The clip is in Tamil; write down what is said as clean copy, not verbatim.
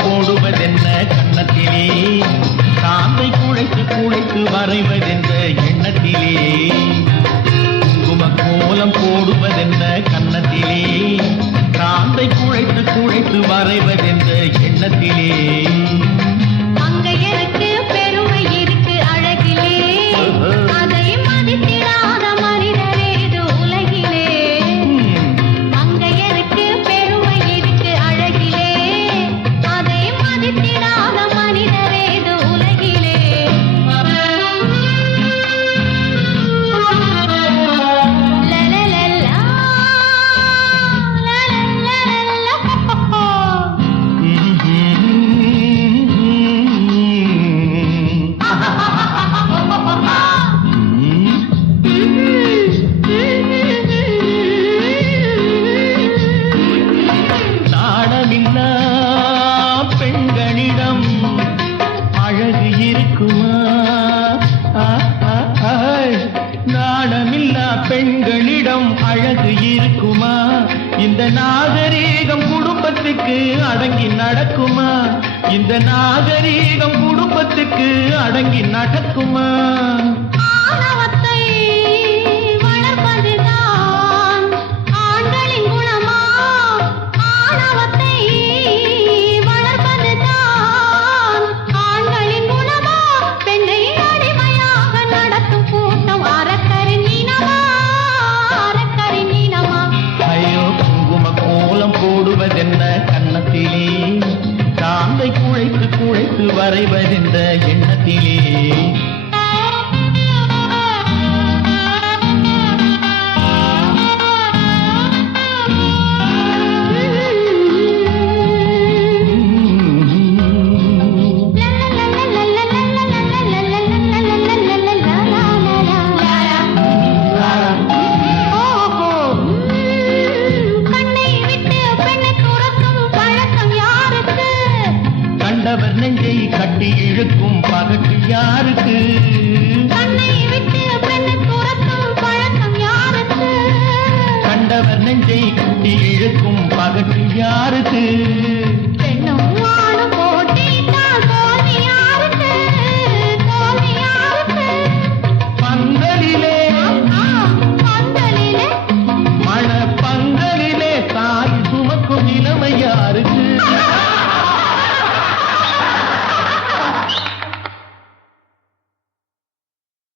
போடுவதென்ன கன்னத்திலே காந்தை குழைத்து குழைத்து வரைவதென்ற எண்ணத்திலே குங்கும கோலம் போடுவதென்ன கன்னத்திலே காந்தை குழைத்து குழைத்து வரைவதென்ற எண்ணத்திலே மங்கையருக்கு பெருமை இருக்கு அழகிலே அதை மதித்திடாத மனிதரேது உலகிலே மங்கையருக்கு பெருமை இருக்கு அழகிலே அதை மதித்திடாத மனிதரேது உலகிலே லலலலா நாணமில்லா பெண்களிடம் அழகு இருக்குமா? நாணமில்லா பெண்களிடம் அழகு இருக்குமா? இந்த நாகரீகம் குடும்பத்துக்கு அடங்கி நடக்குமா? இந்த நாகரீகம் குடும்பத்துக்கு அடங்கி நடக்குமா? ஆணவத்தை வளர்ப்பதுதான் ஆண்களின் குணமா? ஆணவத்தை வளர்ப்பதுதான் ஆண்களின் குணமா? பெண்ணை அடிமையாக நடத்தும் கூட்டம் அரக்கரின் இனமா? அரக்கரின் இனமா? ஐயோ குங்கும கோலம் போடுவதென்ன கன்னத்திலே காந்தை குழைத்து குழைத்து வரைவதென்ற எண்ணத்திலே கண்ணை விட்டு பெண்ணை துரத்தும் பழக்கம் யாருக்கு? கண்டவர் நெஞ்சை கட்டி இழுக்கும் பகட்டு யாருக்கு? கண்ணை விட்டு பெண்ணை துரத்தும் பழக்கம் யாருக்கு? கண்டவர் நெஞ்சை கட்டி இழுக்கும் பகட்டு யாருக்கு? பெண்ணும் ஆணும் போட்டியிட்டால் தோல்வி யாருக்கு? தோல்வி யாருக்கு? பந்தலிலே பந்தலிலே மண பந்தலிலே தாய் சுமக்கும் நிலைமை யாருக்கு?